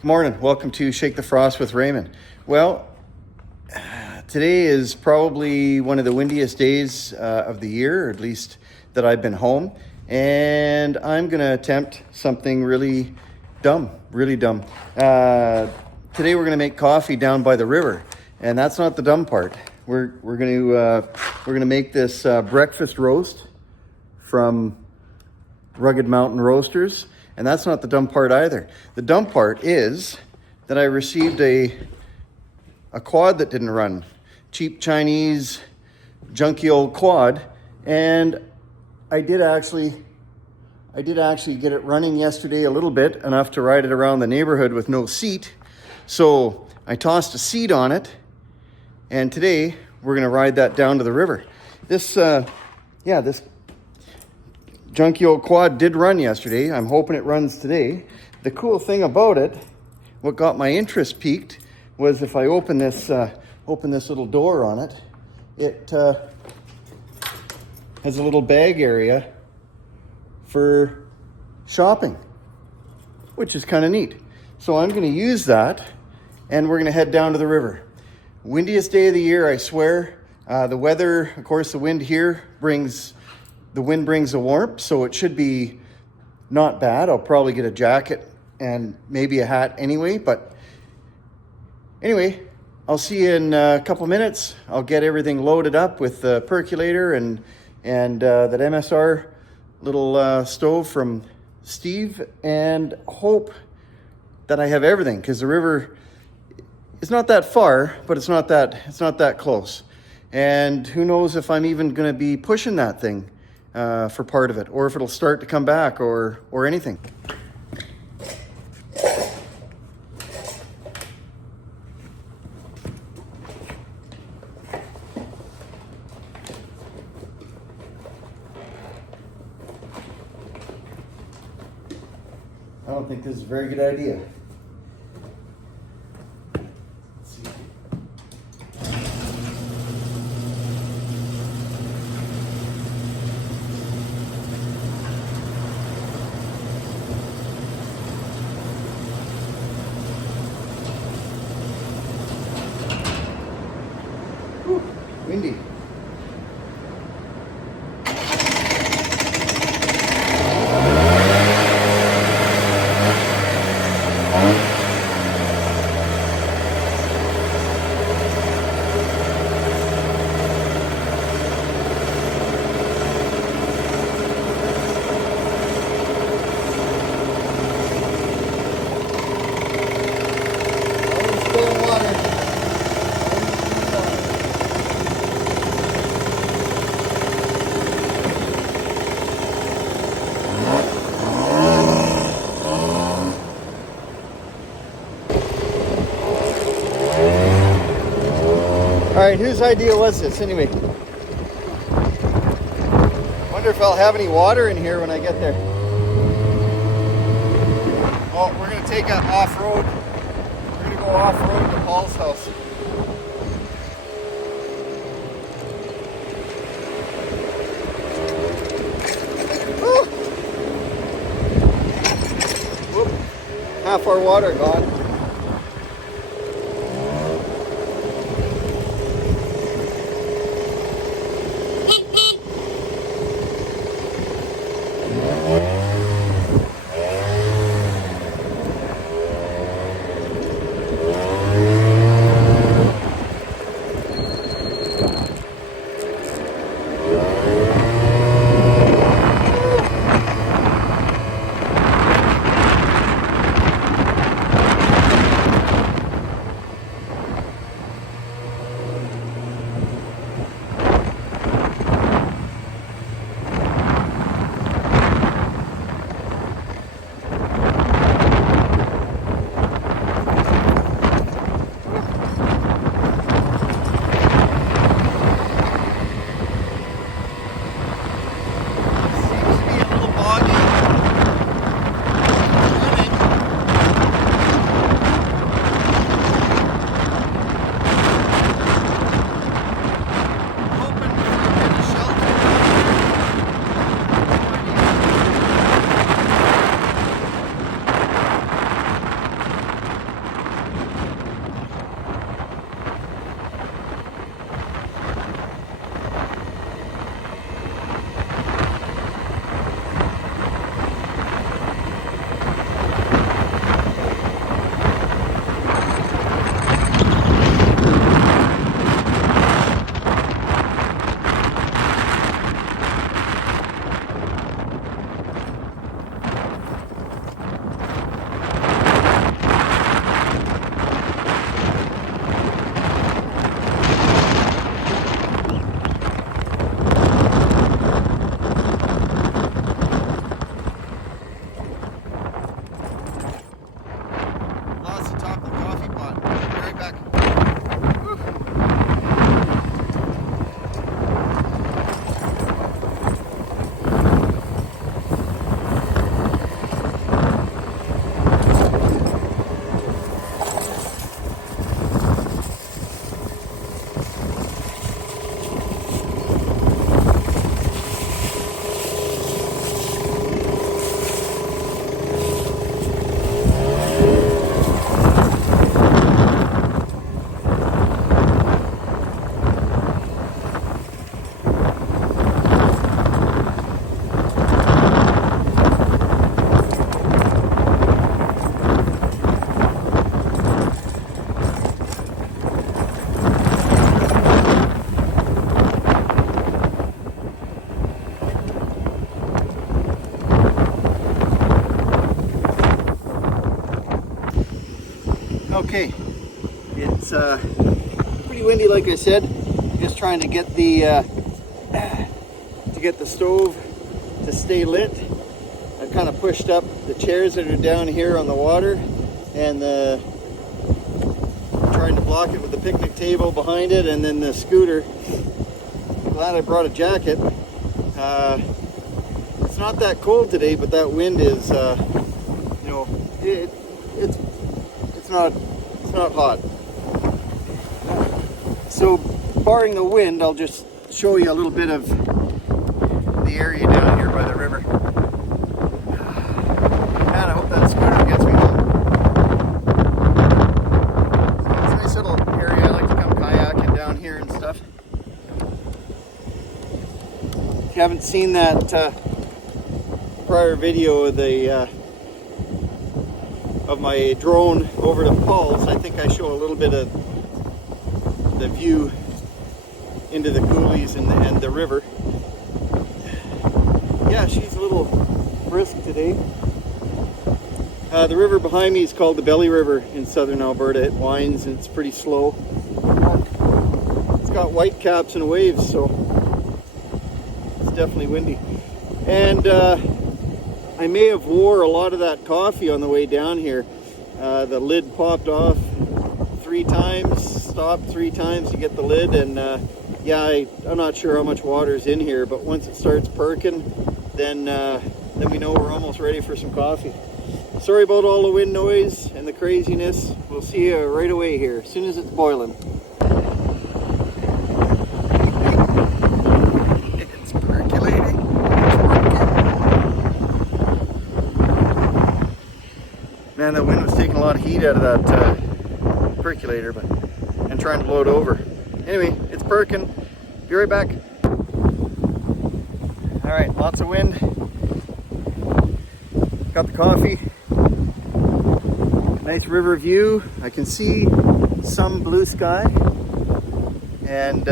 Good morning. Welcome to Shake the Frost with Raymond. Well, today is probably one of the windiest days of the year, or at least that I've been home. And I'm going to attempt something really dumb. Today we're going to make coffee down by the river. And that's not the dumb part. We're going to make this breakfast roast from Rugged Mountain Roasters. And that's not the dumb part either. The dumb part is that I received a quad that didn't run. Cheap Chinese, junky old quad. And I did actually get it running yesterday a little bit, enough to ride it around the neighborhood with no seat. So I tossed a seat on it. And today we're going to ride that down to the river. This junky old quad did run yesterday. I'm hoping it runs today. The cool thing about it, what got my interest peaked, was if I open this little door on it, it has a little bag area for shopping, which is kind of neat. So I'm going to use that, and we're going to head down to the river. Windiest day of the year, I swear. The weather, of course, the wind here brings a warmth, so it should be not bad. I'll probably get a jacket and maybe a hat anyway. But anyway, I'll see you in a couple minutes. I'll get everything loaded up with the percolator and that MSR little stove from Steve, and hope that I have everything, because the river is not that far, but it's not that close. And who knows if I'm even going to be pushing that thing for part of it, or if it'll start to come back, or anything. I don't think this is a very good idea. Windy. All right, whose idea was this anyway? Wonder if I'll have any water in here when I get there. Oh, we're gonna take an off-road. We're gonna go off-road to Paul's house. Woo! Whoop. Half our water gone. Okay, it's pretty windy, like I said. Just trying to get the stove to stay lit. I kind of pushed up the chairs that are down here on the water, and trying to block it with the picnic table behind it, and then the scooter. Glad I brought a jacket. It's not that cold today, but that wind is, you know, it's not hot. So, barring the wind, I'll just show you a little bit of the area down here by the river. Man, I hope that scooter gets me home. So it's a nice little area. I like to come kayaking down here and stuff. If you haven't seen that prior video of my drone over the falls, I think I show a little bit of the view into the coulees and the river. Yeah, she's a little brisk today. The river behind me is called the Belly River in southern Alberta. It winds and it's pretty slow. It's got white caps and waves, so it's definitely windy. And I may have wore a lot of that coffee on the way down here. The lid popped off 3 times, stopped 3 times to get the lid, and yeah, I'm not sure how much water is in here, but once it starts perking, then we know we're almost ready for some coffee. Sorry about all the wind noise and the craziness. We'll see you right away here, as soon as it's boiling. It's percolating. Man, that wind was taking a lot of heat out of that percolator, and trying to blow it over. Anyway, it's perking. Be right back. All right, lots of wind. Got the coffee. Nice river view. I can see some blue sky. And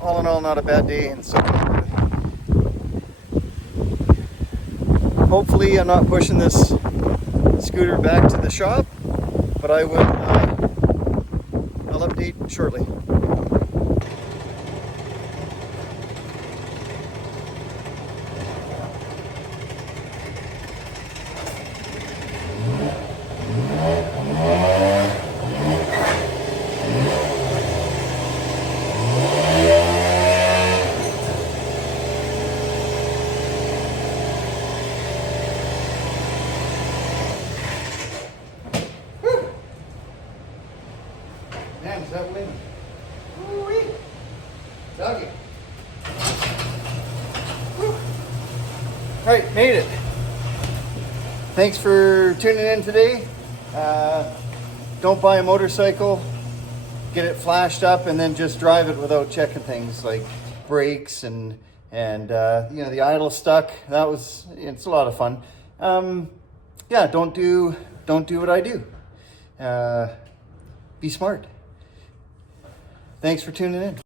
all in all, not a bad day in southern Alberta. Hopefully I'm not pushing this scooter back to the shop, but I will I'll update shortly. Man, is that wind? Woo-wee. Doggy. Woo. All right, made it. Thanks for tuning in today. Don't buy a motorcycle, get it flashed up, and then just drive it without checking things like brakes and you know, the idle stuck. It's a lot of fun. Yeah, don't do what I do. Be smart. Thanks for tuning in.